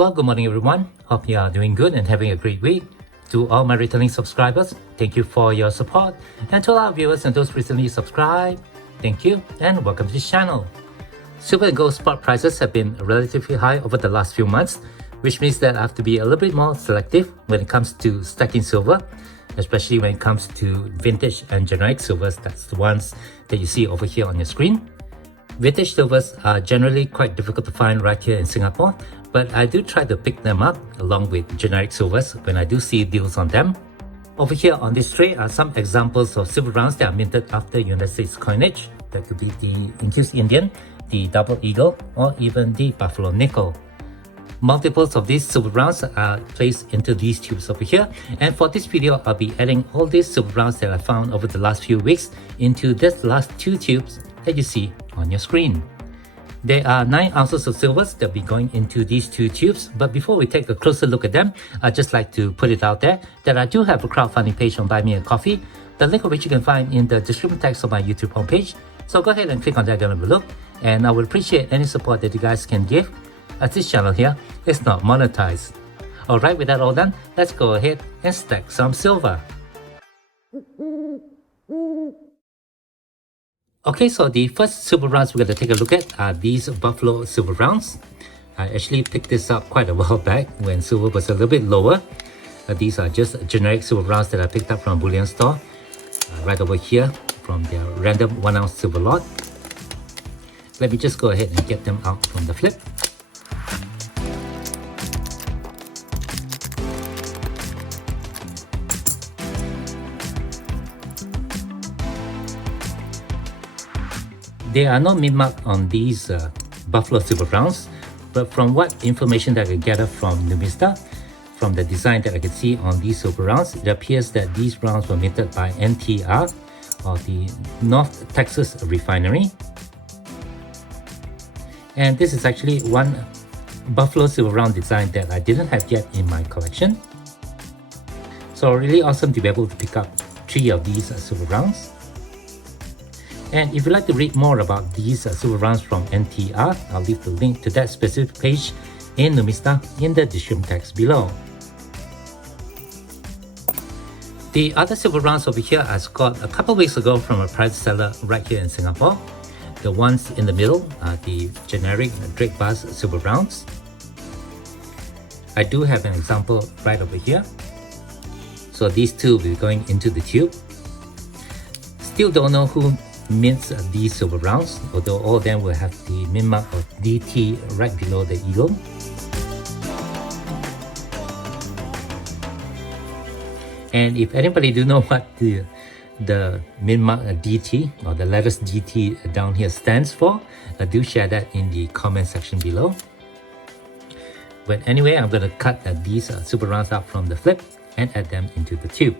Well, good morning everyone. Hope you are doing good and having a great week. To all my returning subscribers, thank you for your support. And to all our viewers and those recently subscribed, thank you and welcome to this channel. Silver and gold spot prices have been relatively high over the last few months, which means that I have to be a little bit more selective when it comes to stacking silver, especially when it comes to vintage and generic silvers. That's the ones that you see over here on your screen. Vintage silvers are generally quite difficult to find right here in Singapore, but I do try to pick them up along with generic silvers when I do see deals on them. Over here on this tray are some examples of silver rounds that are minted after United States coinage. That could be the Incused Indian, the Double Eagle, or even the Buffalo Nickel. Multiples of these silver rounds are placed into these tubes over here, and for this video I'll be adding all these silver rounds that I found over the last few weeks into this last two tubes that you see on your screen. There are 9 ounces of silvers that will be going into these two tubes, but before we take a closer look at them, I'd just like to put it out there that I do have a crowdfunding page on Buy Me a Coffee, the link of which you can find in the description text of my YouTube homepage. So go ahead and click on that down below, and I would appreciate any support that you guys can give, as this channel here is not monetized. Alright, with that all done, let's go ahead and stack some silver. Okay, so the first silver rounds we're going to take a look at are these Buffalo silver rounds. I actually picked this up quite a while back when silver was a little bit lower. These are just generic silver rounds that I picked up from a bullion store right over here from their random 1 ounce silver lot. Let me just go ahead and get them out from the flip. There are no mint mark on these Buffalo silver rounds, but from what information that I can gather from Numista, from the design that I can see on these silver rounds, it appears that these rounds were minted by NTR, or the North Texas Refinery. And this is actually one Buffalo silver round design that I didn't have yet in my collection. So really awesome to be able to pick up 3 of these silver rounds. And if you'd like to read more about these silver rounds from NTR, I'll leave the link to that specific page in Numista in the description text below. The other silver rounds over here I got a couple weeks ago from a private seller right here in Singapore. The ones in the middle are the generic Drake Bus silver rounds. I do have an example right over here. So these two will be going into the tube. Still don't know who mints these silver rounds, although all of them will have the mint mark of DT right below the eagle. And if anybody do know what the mint mark DT or the letters DT down here stands for, do share that in the comment section below. But anyway, I'm going to cut these silver rounds out from the flip and add them into the tube.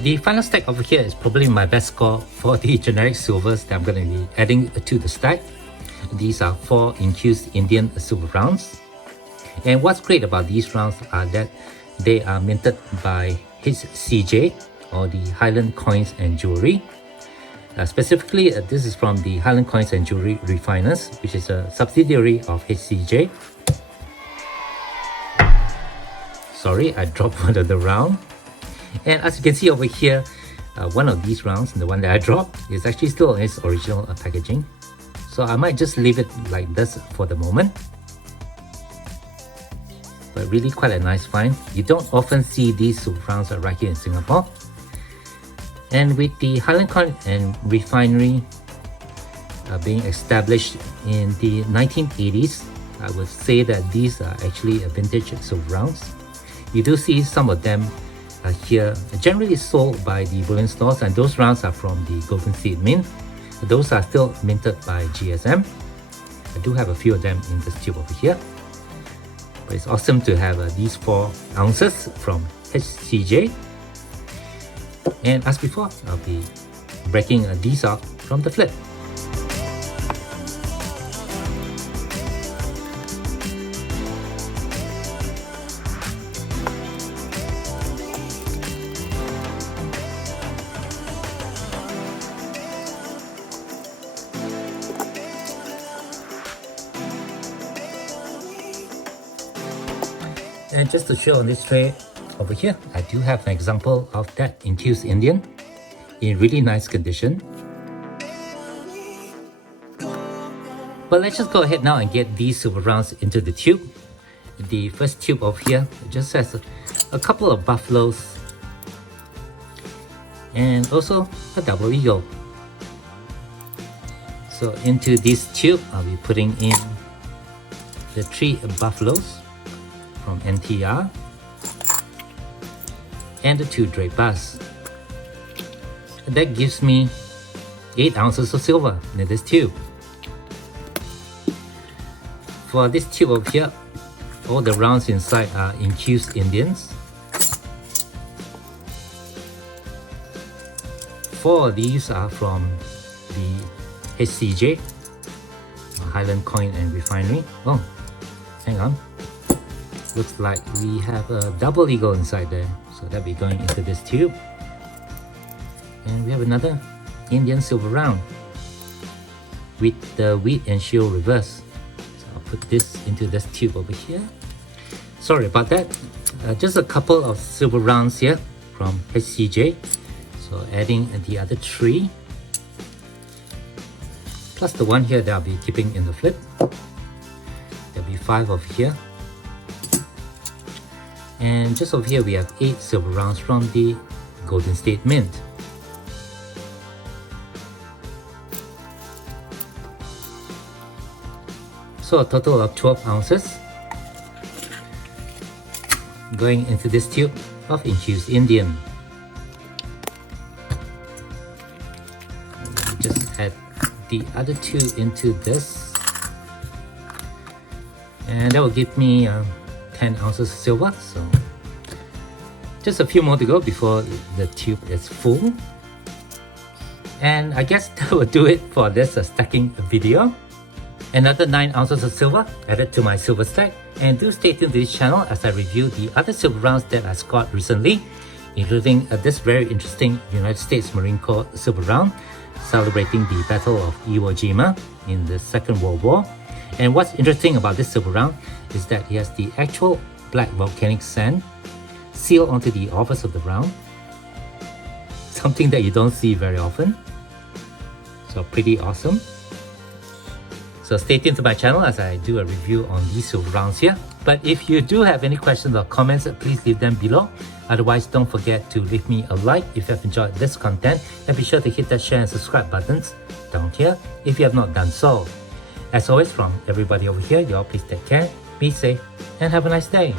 The final stack over here is probably my best score for the generic silvers that I'm going to be adding to the stack. These are 4 Incused Indian silver rounds. And what's great about these rounds are that they are minted by HCJ, or the Highland Coins and Jewelry. Specifically, this is from the Highland Coins and Jewelry Refiners, which is a subsidiary of HCJ. Sorry, I dropped one of the round. And as you can see over here, one of these rounds, the one that I dropped, is actually still in its original packaging. So I might just leave it like this for the moment. But really quite a nice find. You don't often see these silver rounds right here in Singapore. And with the Highland Coin and Refinery being established in the 1980s, I would say that these are actually a vintage silver rounds. You do see some of them here generally sold by the bullion stores, and those rounds are from the Golden Seed Mint. Those are still minted by GSM. I do have a few of them in this tube over here. But it's awesome to have these 4 ounces from HCJ. And as before, I'll be breaking these out from the flip. And just to show on this tray over here, I do have an example of that Incused Indian in really nice condition. But let's just go ahead now and get these silver rounds into the tube. The first tube over here just has a couple of buffaloes and also a double eagle. So into this tube, I'll be putting in the 3 buffaloes from NTR and the 2 drapers. And that gives me 8 ounces of silver in this tube. For this tube over here, all the rounds inside are Incused Indians. 4 of these are from the HCJ, Highland Coin and Refinery. Oh, hang on. Looks like we have a double eagle inside there. So that'll be going into this tube. And we have another Indian silver round with the wheat and shield reverse. So I'll put this into this tube over here. Sorry about that. Just a couple of silver rounds here from HCJ. So adding the other 3. Plus the one here that I'll be keeping in the flip. There'll be 5 over here. And just over here we have 8 silver rounds from the Golden State Mint. So a total of 12 ounces going into this tube of Incused Indian. Just add the other 2 into this, and that will give me 10 ounces of silver. So just a few more to go before the tube is full. And I guess that will do it for this stacking video. Another 9 ounces of silver added to my silver stack. And do stay tuned to this channel as I review the other silver rounds that I scored recently, including this very interesting United States Marine Corps silver round celebrating the Battle of Iwo Jima in the Second World War. And what's interesting about this silver round is that it has the actual black volcanic sand sealed onto the obverse of the round, something that you don't see very often. So pretty awesome. So stay tuned to my channel as I do a review on these silver rounds here. But if you do have any questions or comments, please leave them below. Otherwise, don't forget to leave me a like if you have enjoyed this content, and be sure to hit that share and subscribe buttons down here if you have not done so. As always, from everybody over here, you all please take care, be safe, and have a nice day.